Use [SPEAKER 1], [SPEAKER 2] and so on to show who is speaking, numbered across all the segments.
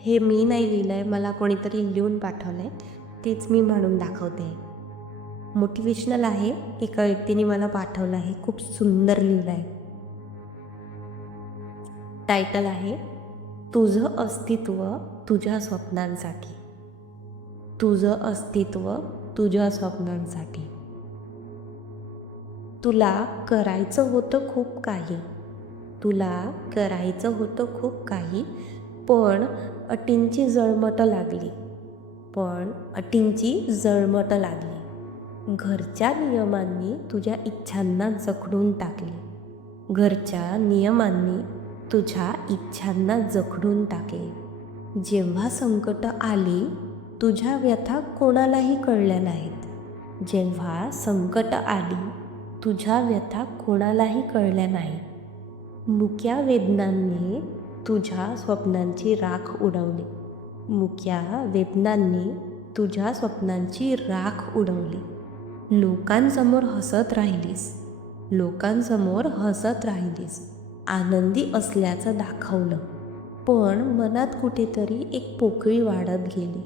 [SPEAKER 1] हे मी नाही लिहिलं आहे मला कोणीतरी लिहून पाठवलं आहे तेच मी म्हणून दाखवते. मोटिवेशनल आहे एका व्यक्तीने मला पाठवलं आहे खूप सुंदर लिहिलं आहे टायटल आहे तुझं अस्तित्व तुझ्या स्वप्नांसाठी. तुझं अस्तित्व तुझ्या स्वप्नांसाठी. तुला करायचं होतं खूप काही. तुला करायचं होतं खूप काही पण अटींची जळमटं लागली. पण अटींची जळमटं लागली. घरच्या नियमांनी तुझ्या इच्छांना जखडून टाकले. घरच्या नियमांनी तुझ्या इच्छांना जखडून टाकले. जेव्हा संकट आली तुझ्या व्यथा कोणालाही कळल्या नाहीत. जेव्हा संकट आली तुझ्या व्यथा कोणालाही कळल्या नाहीत. मुक्या वेदनांनी तुझ्या स्वप्नांची राख उडवली. मुक्या वेदनांनी तुझ्या स्वप्नांची राख उडवली. लोकांसमोर हसत राहिलीस. लोकांसमोर हसत राहिलीस. आनंदी असल्याचं दाखवलं. पण मनात कुठेतरी एक पोकळी वाढत गेली.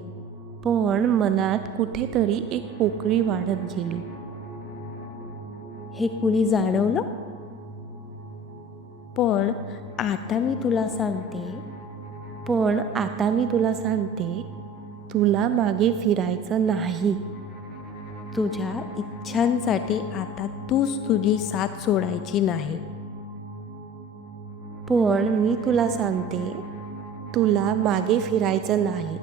[SPEAKER 1] पण मनात कुठेतरी एक पोकळी वाढत गेली. हे कुणी जाणवलं? पण आता मी तुला सांगते पण आता मी तुला सांगते तुला मागे फिरायचं नाही. तुझ्या इच्छांसाठी आता तूच तुझी साथ सोडायची नाही. पण मी तुला सांगते तुला मागे फिरायचं नाही.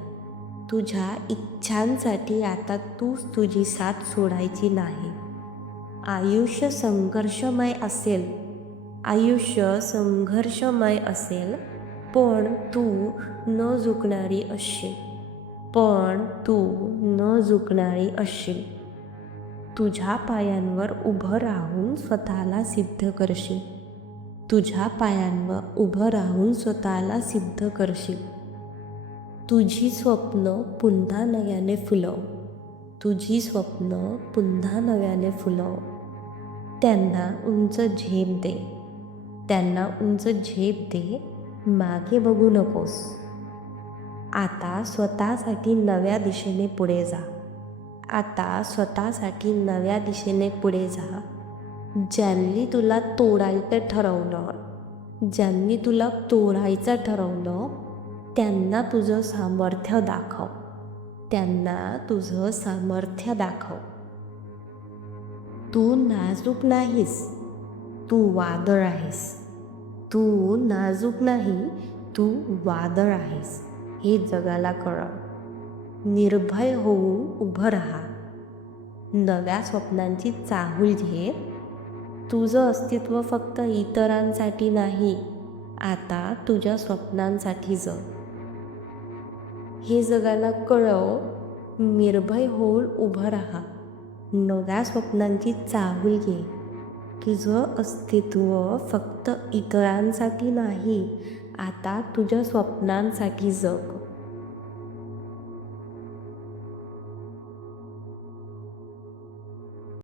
[SPEAKER 1] तुझ्या इच्छांसाठी आता तूच तुझी साथ सोडायची नाही. आयुष्य संघर्षमय असेल. आयुष्य संघर्षमय असेल पण तू न झुकणारी असशील पण तू न झुकणारी असशील तुझ्या पायांवर उभं राहून स्वतःला सिद्ध करशील. तुझ्या पायांवर उभं राहून स्वतःला सिद्ध करशील. तुझी स्वप्न पुन्हा नव्याने फुलव. तुझी स्वप्न पुन्हा नव्याने फुलव. त्यांना उंच झेप दे. त्यांना उंच झेप दे मागे बघू नकोस. आता स्वतःसाठी नव्या दिशेने पुढे जा. आता स्वतःसाठी नव्या दिशेने पुढे जा. ज्यांनी तुला तोडायचं ठरवलं ज्यांनी तुला तोडायचं ठरवलं त्यांना तुझं सामर्थ्य दाखव. त्यांना तुझं सामर्थ्य दाखव. तू नाजूक नाहीस तू वादळ आहेस. तू नाजूक नाही तू वादळ आहेस. हे जगाला कळव निर्भय होऊन उभं राहा. नव्या स्वप्नांची चाहूल घे तुझं अस्तित्व फक्त इतरांसाठी नाही आता तुझ्या स्वप्नांसाठी जग हे जगाला कळव निर्भय होऊन उभं राहा. नव्या स्वप्नांची चाहूल घे. तुझं अस्तित्व फक्त इतरांसाठी नाही आता तुझ्या स्वप्नांसाठी जग.